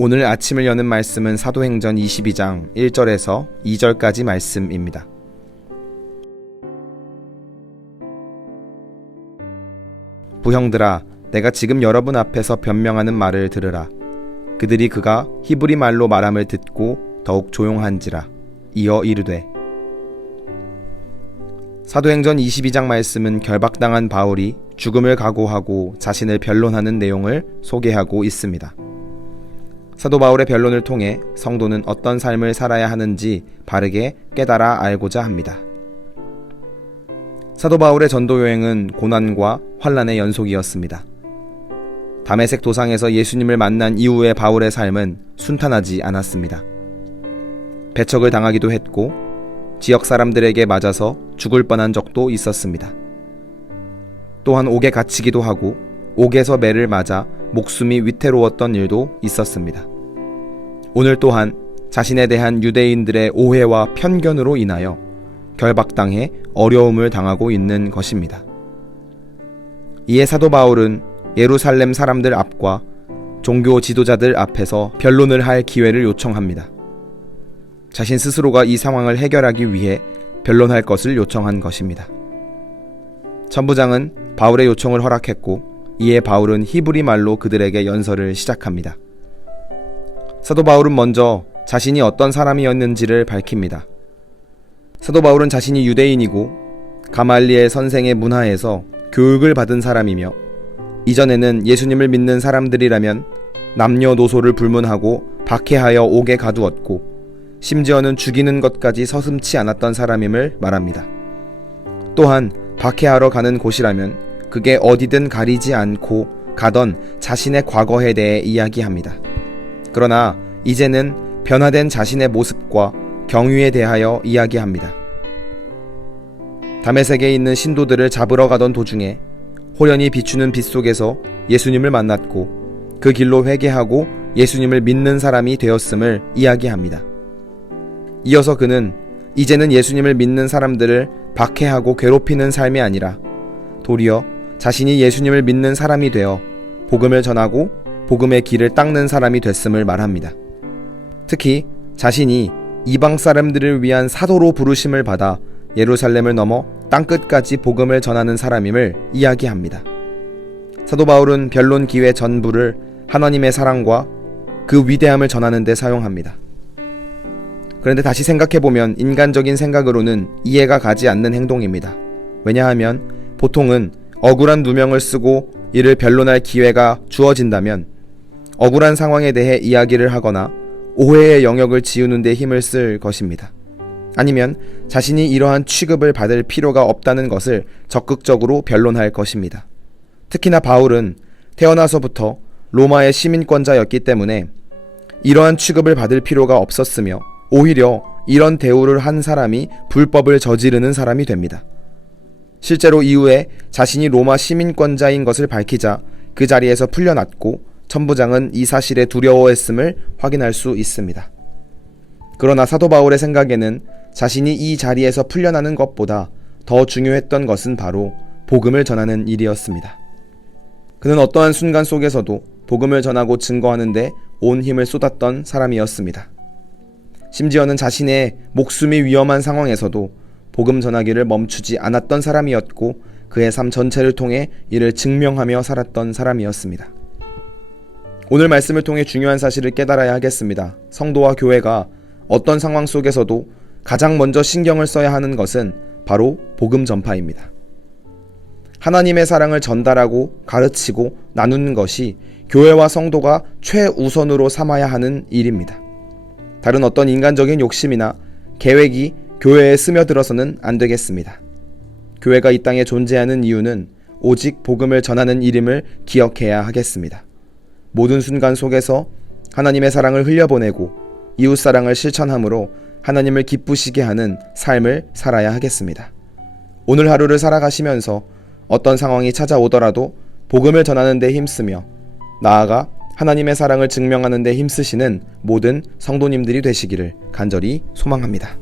오늘 아침을 여는 말씀은 사도행전 22장 1절에서 2절까지 말씀입니다. 부형들아, 내가 지금 여러분 앞에서 변명하는 말을 들으라. 그들이 그가 히브리 말로 말함을 듣고 더욱 조용한지라. 이어 이르되. 사도행전 22장 말씀은 결박당한 바울이 죽음을 각오하고 자신을 변론하는 내용을 소개하고 있습니다. 사도 바울의 변론을 통해 성도는 어떤 삶을 살아야 하는지 바르게 깨달아 알고자 합니다. 사도 바울의 전도 여행은 고난과 환난의 연속이었습니다. 다메섹 도상에서 예수님을 만난 이후의 바울의 삶은 순탄하지 않았습니다. 배척을 당하기도 했고 지역 사람들에게 맞아서 죽을 뻔한 적도 있었습니다. 또한 옥에 갇히기도 하고 옥에서 매를 맞아 목숨이 위태로웠던 일도 있었습니다. 오늘 또한 자신에 대한 유대인들의 오해와 편견으로 인하여 결박당해 어려움을 당하고 있는 것입니다. 이에 사도 바울은 예루살렘 사람들 앞과 종교 지도자들 앞에서 변론을 할 기회를 요청합니다. 자신 스스로가 이 상황을 해결하기 위해 변론할 것을 요청한 것입니다. 천부장은 바울의 요청을 허락했고 이에 바울은 히브리 말로 그들에게 연설을 시작합니다. 사도 바울은 먼저 자신이 어떤 사람이었는지를 밝힙니다. 사도 바울은 자신이 유대인이고 가말리엘 선생의 문화에서 교육을 받은 사람이며 이전에는 예수님을 믿는 사람들이라면 남녀노소를 불문하고 박해하여 옥에 가두었고 심지어는 죽이는 것까지 서슴지 않았던 사람임을 말합니다. 또한 박해하러 가는 곳이라면 그게 어디든 가리지 않고 가던 자신의 과거에 대해 이야기합니다. 그러나 이제는 변화된 자신의 모습과 경위에 대하여 이야기합니다. 다메섹에 있는 신도들을 잡으러 가던 도중에 호련히 비추는 빛 속에서 예수님을 만났고 그 길로 회개하고 예수님을 믿는 사람이 되었음을 이야기합니다. 이어서 그는 이제는 예수님을 믿는 사람들을 박해하고 괴롭히는 삶이 아니라 도리어 자신이 예수님을 믿는 사람이 되어 복음을 전하고 복음의 길을 닦는 사람이 됐음을 말합니다. 특히 자신이 이방 사람들을 위한 사도로 부르심을 받아 예루살렘을 넘어 땅끝까지 복음을 전하는 사람임을 이야기합니다. 사도 바울은 변론 기회 전부를 하나님의 사랑과 그 위대함을 전하는 데 사용합니다. 그런데 다시 생각해보면 인간적인 생각으로는 이해가 가지 않는 행동입니다. 왜냐하면 보통은 억울한 누명을 쓰고 이를 변론할 기회가 주어진다면 억울한 상황에 대해 이야기를 하거나 오해의 영역을 지우는 데 힘을 쓸 것입니다. 아니면 자신이 이러한 취급을 받을 필요가 없다는 것을 적극적으로 변론할 것입니다. 특히나 바울은 태어나서부터 로마의 시민권자였기 때문에 이러한 취급을 받을 필요가 없었으며 오히려 이런 대우를 한 사람이 불법을 저지르는 사람이 됩니다. 실제로 이후에 자신이 로마 시민권자인 것을 밝히자 그 자리에서 풀려났고 천부장은 이 사실에 두려워했음을 확인할 수 있습니다. 그러나 사도 바울의 생각에는 자신이 이 자리에서 풀려나는 것보다 더 중요했던 것은 바로 복음을 전하는 일이었습니다. 그는 어떠한 순간 속에서도 복음을 전하고 증거하는 데 온 힘을 쏟았던 사람이었습니다. 심지어는 자신의 목숨이 위험한 상황에서도 복음 전하기를 멈추지 않았던 사람이었고 그의 삶 전체를 통해 이를 증명하며 살았던 사람이었습니다. 오늘 말씀을 통해 중요한 사실을 깨달아야 하겠습니다. 성도와 교회가 어떤 상황 속에서도 가장 먼저 신경을 써야 하는 것은 바로 복음 전파입니다. 하나님의 사랑을 전달하고 가르치고 나누는 것이 교회와 성도가 최우선으로 삼아야 하는 일입니다. 다른 어떤 인간적인 욕심이나 계획이 교회에 스며들어서는 안 되겠습니다. 교회가 이 땅에 존재하는 이유는 오직 복음을 전하는 일임을 기억해야 하겠습니다. 모든 순간 속에서 하나님의 사랑을 흘려보내고 이웃사랑을 실천함으로 하나님을 기쁘시게 하는 삶을 살아야 하겠습니다. 오늘 하루를 살아가시면서 어떤 상황이 찾아오더라도 복음을 전하는 데 힘쓰며 나아가 하나님의 사랑을 증명하는 데 힘쓰시는 모든 성도님들이 되시기를 간절히 소망합니다.